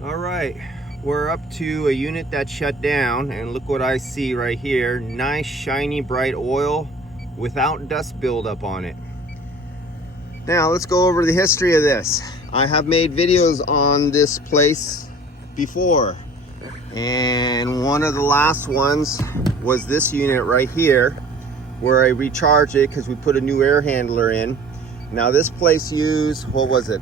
All right, we're up to a unit that shut down, and look what I see right here. Nice shiny bright oil without dust buildup on it. Now let's go over the history of this. I have made videos on this place before, and one of the last ones was this unit right here where I recharged it because we put a new air handler in. Now this place used, what was it?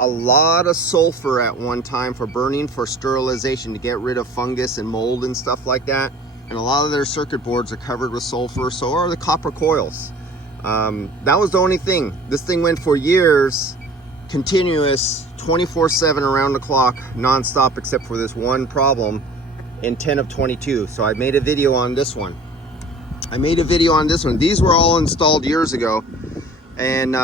A lot of sulfur at one time for burning, for sterilization, to get rid of fungus and mold and stuff like that. And a lot of their circuit boards are covered with sulfur, so are the copper coils. That was the only thing. This thing went for years, continuous, 24/7 around the clock, non-stop, except for this one problem in 10 of 22. So I made a video on this one. These were all installed years ago, and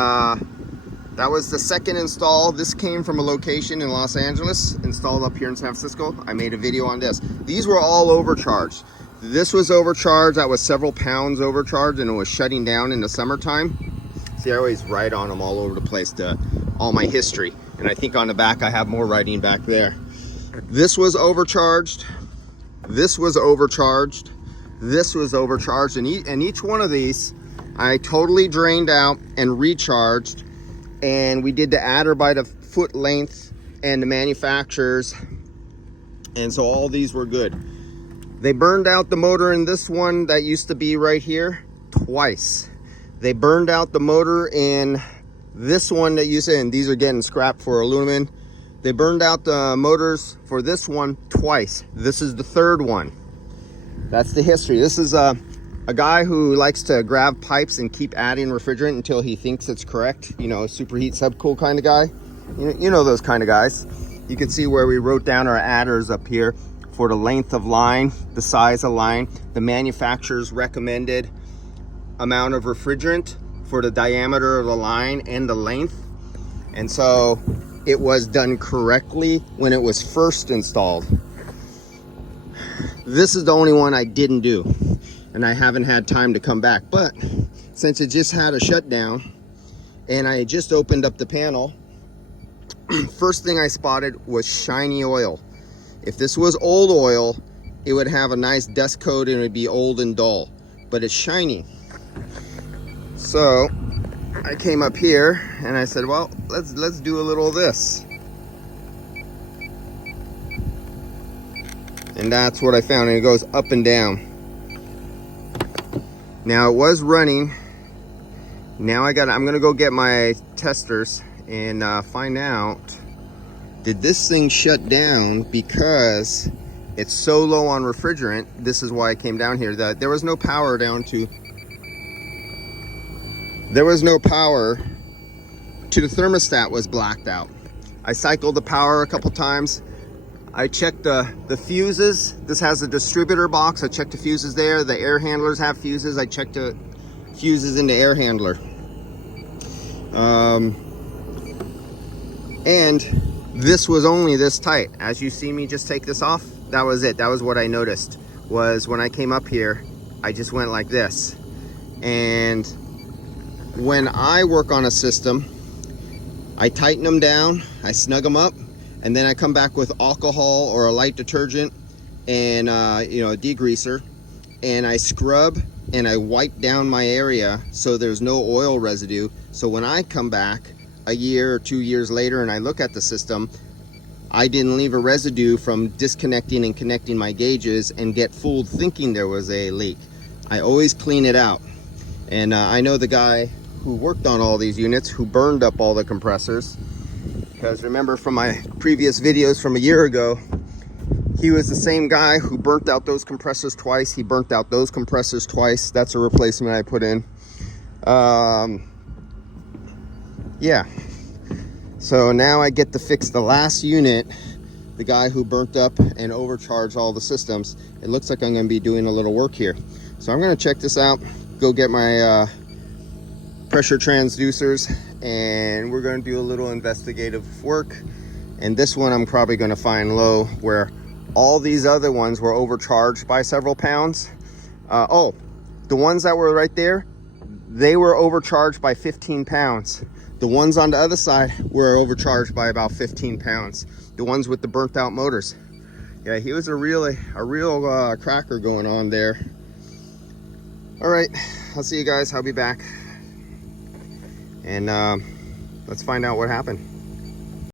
that was the second install. This came from a location in Los Angeles, installed up here in San Francisco. I made a video on this. These were all overcharged. This was overcharged. That was several pounds overcharged, and it was shutting down in the summertime. See, I always write on them all over the place, all my history. And I think on the back I have more writing back there. This was overcharged. This was overcharged. This was overcharged. And each one of these I totally drained out and recharged. And we did the adder by the foot length and the manufacturers, and so all these were good. They burned out the motor in this one that used to be right here twice. They burned out the motor in this one that used to, and these are getting scrapped for aluminum. They burned out the motors for this one twice. This is the third one. That's the history. This is a guy who likes to grab pipes and keep adding refrigerant until he thinks it's correct. You know, a superheat subcool kind of guy. You know those kind of guys. You can see where we wrote down our adders up here for the length of line, the size of line, the manufacturer's recommended amount of refrigerant for the diameter of the line and the length. And so it was done correctly when it was first installed. This is the only one I didn't do, and I haven't had time to come back. But since it just had a shutdown and I just opened up the panel, first thing I spotted was shiny oil. If this was old oil, it would have a nice dust coat and it would be old and dull, but it's shiny. So I came up here and I said, well, let's do a little of this. And that's what I found, and it goes up and down. Now it was running. Now I'm gonna go get my testers and find out, did this thing shut down because it's so low on refrigerant? This is why I came down here. That there was no power to the thermostat, was blacked out. I cycled the power a couple times. I checked the fuses. This has a distributor box. I checked the fuses there. The air handlers have fuses. I checked the fuses in the air handler. And this was only this tight. As you see me just take this off, that was it. That was what I noticed, was when I came up here, I just went like this. And when I work on a system, I tighten them down, I snug them up, and then I come back with alcohol or a light detergent and a degreaser, and I scrub and I wipe down my area so there's no oil residue. So when I come back a year or 2 years later and I look at the system, I didn't leave a residue from disconnecting and connecting my gauges and get fooled thinking there was a leak. I always clean it out. And I know the guy who worked on all these units, who burned up all the compressors, because remember from my previous videos from a year ago, he was the same guy who burnt out those compressors twice. He burnt out those compressors twice. That's a replacement I put in. Yeah. So now I get to fix the last unit, the guy who burnt up and overcharged all the systems. It looks like I'm going to be doing a little work here. So I'm going to check this out, go get my pressure transducers, and we're going to do a little investigative work. And this one I'm probably going to find low, where all these other ones were overcharged by several pounds. The ones that were right there, they were overcharged by 15 pounds. The ones on the other side were overcharged by about 15 pounds. The ones with the burnt out motors. Yeah, he was a real cracker going on there. All right, I'll see you guys. I'll be back. And let's find out what happened.